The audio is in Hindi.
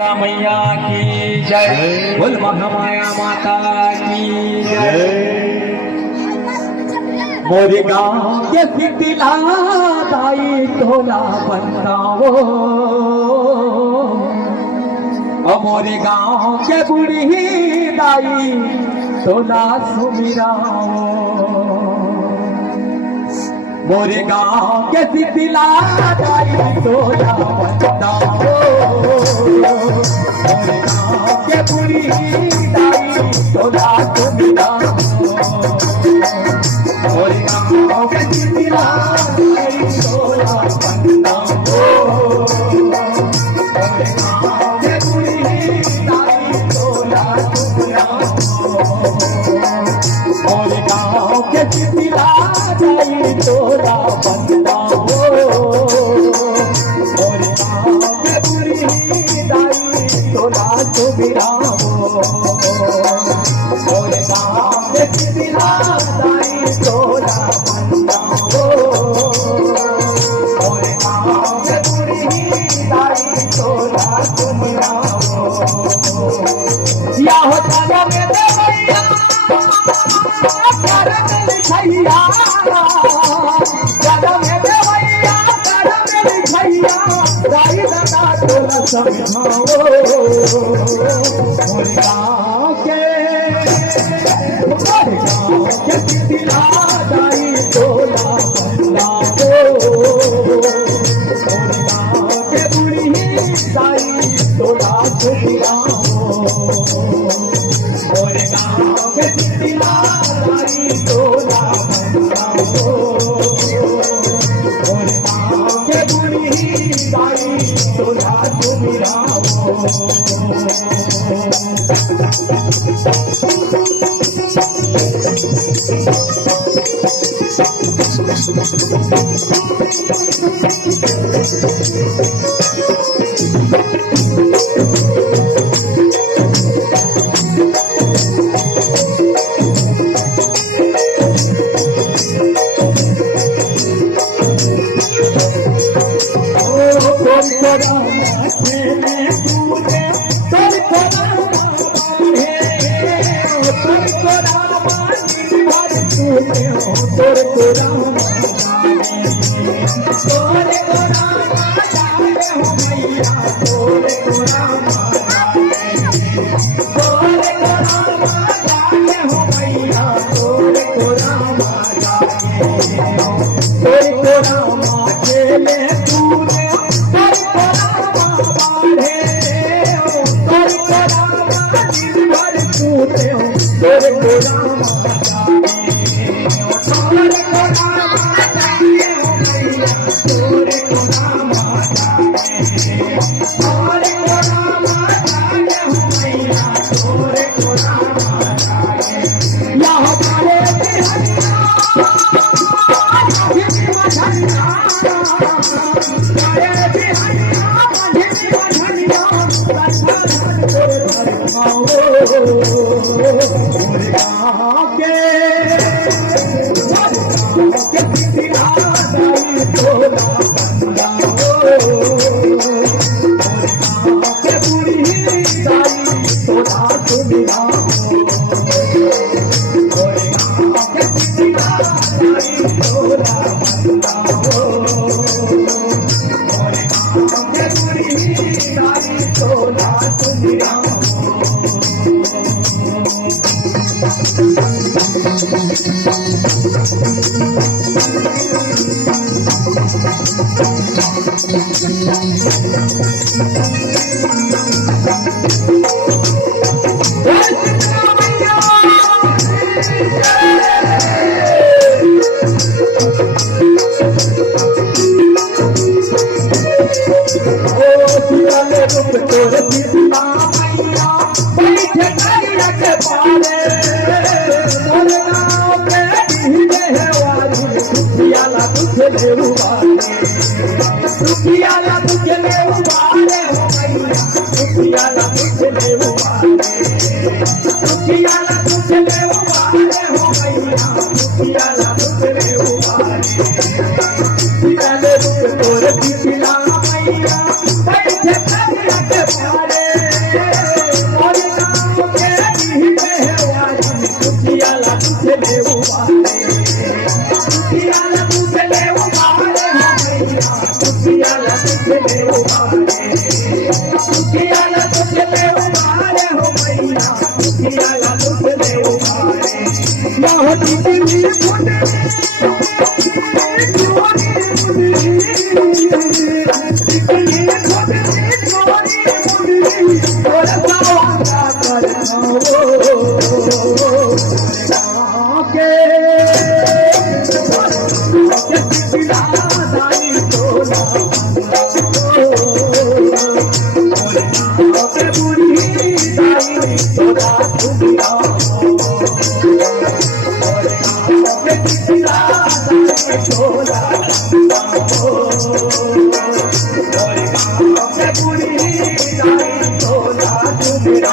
मैया की जय। बोल महामाया माता की जय। मोरे गाँव के सिटिला दाई तोला बनाओ, मोरे गाँव के बूढ़ी दाई तोला सुमिराओ। मोरे गाँव के सिटिला दाई तोला बनाओ, मोरे गाँव के बूढ़ी दाई तोला सुमिराओ। मोरे गाँव के सिटिला दाई तोला बनाओ, मोरे गाँव के बूढ़ी दाई तोला सुमिराओ। मोरे गाँव के सिटिला दाई तोला बनाओ, मोरे गाँव के बूढ़ी दाई तोला सुमिराओ। मोरे गाँव के सिटिला दाई तोला बनाओ, मोरे गाँव के बूढ़ी दाई तोला सुमिराओ। या हो ताजा में देवैया कर में लिखैया, ताजा में देवैया कर में लिखैया, दाई दादा तोला समझाओ। मोरे गाँव के सिटिला दाई तोला बनाओ, मोरे गाँव के बूढ़ी दाई तोला सुमिराओ। मोरे गाँव के सिटिला दाई तोला बनाओ, मोरे गाँव के बूढ़ी दाई तोला सुमिराओ। तोरे पिछला मैया बैठे करिया के पारे तोरा दुनिया और गाँव में कितना तोरा और गाँव में पूरी तोरा दुनिया